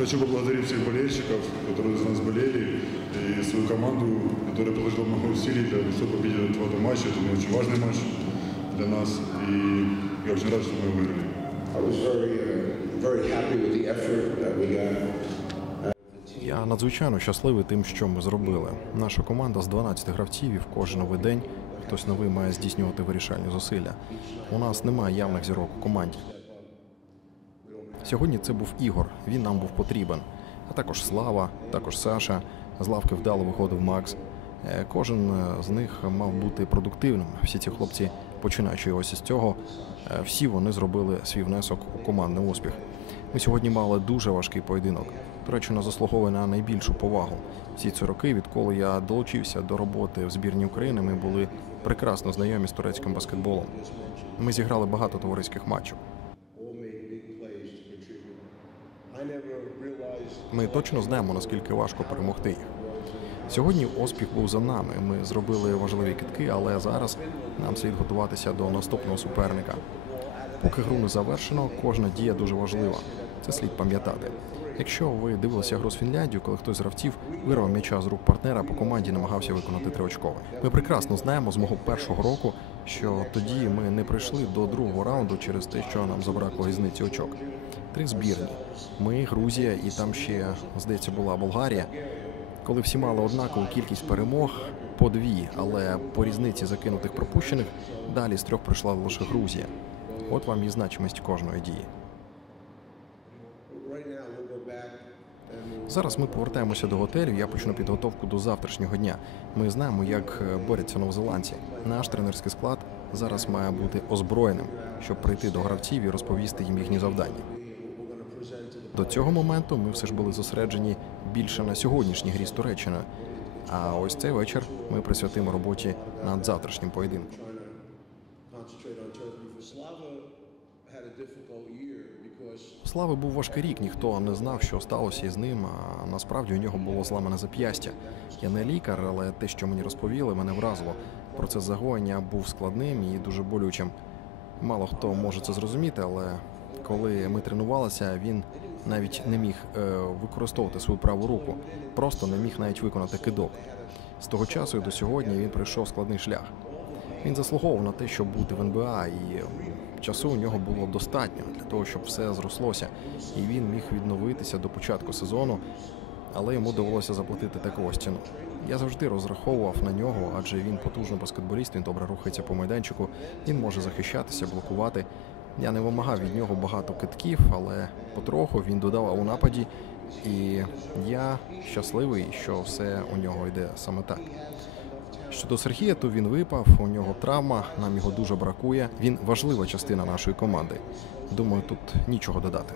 Хочу поблагодарить всех болельщиков, которые за нас болели, и свою команду, которая приложила много усилий для того, чтобы победить в этом матче. Это был очень важный матч для нас, и я очень рад, что мы выиграли. I was very, uh, very happy with the effort that we got. Я надзвичайно щасливий тим, що ми зробили. Наша команда з 12 гравців, і в кожен новий день хтось новий має здійснювати вирішальні зусилля. У нас немає явних зірок у команді. Сьогодні це був Ігор, він нам був потрібен. А також Слава, також Саша. З лавки вдало виходив Макс. Е, Кожен е, з них мав бути продуктивним. Всі ці хлопці, починаючи ось із цього, е, всі вони зробили свій внесок у командний успіх. Ми сьогодні мали дуже важкий поєдинок. Туреччина заслуговує на найбільшу повагу. Всі ці роки, відколи я долучився до роботи в збірні України, ми були прекрасно знайомі з турецьким баскетболом. Ми зіграли багато товариських матчів. Ми точно знаємо, наскільки важко перемогти їх. Сьогодні успіх був за нами. Ми зробили важливі китки, але зараз нам слід готуватися до наступного суперника. Поки гру не завершено, кожна дія дуже важлива. Це слід пам'ятати. Якщо ви дивилися гру з Фінляндією, коли хтось з гравців вирвав м'яча з рук партнера по команді, намагався виконати триочковий. Ми прекрасно знаємо з мого першого року, що тоді ми не прийшли до другого раунду через те, що нам забракло різниці очок. Три збірні. Ми, Грузія, і там ще, здається, була Болгарія. Коли всі мали однакову кількість перемог по дві, але по різниці закинутих пропущених, далі з трьох прийшла лише Грузія. От вам і значимість кожної дії. Зараз ми повертаємося до готелю. Я почну підготовку до завтрашнього дня. Ми знаємо, як е, борються новозеландці. Наш тренерський склад зараз має бути озброєним, щоб прийти до гравців і розповісти їм їхні завдання. До цього моменту ми все ж були зосереджені більше на сьогоднішній грі з Туреччиною. А ось цей вечір ми присвятимо роботі над завтрашнім поєдинком. Слави був важкий рік, ніхто не знав, що сталося із ним. А насправді у нього було зламане зап'ястя. Я не лікар, але те, що мені розповіли, мене вразило. Процес загоєння був складним і дуже болючим. Мало хто може це зрозуміти, але коли ми тренувалися, він навіть не міг е, використовувати свою праву руку, просто не міг навіть виконати кидок. З того часу і до сьогодні він пройшов складний шлях. Він заслуговував на те, щоб бути в НБА, і часу у нього було достатньо для того, щоб все зрослося, і він міг відновитися до початку сезону, але йому довелося заплатити таку ціну. Я завжди розраховував на нього, адже він потужний баскетболіст, він добре рухається по майданчику, він може захищатися, блокувати. Я не вимагав від нього багато китків, але потроху він додав у нападі, і я щасливий, що все у нього йде саме так. Щодо Сергія, то він випав, у нього травма, нам його дуже бракує. Він важлива частина нашої команди. Думаю, тут нічого додати.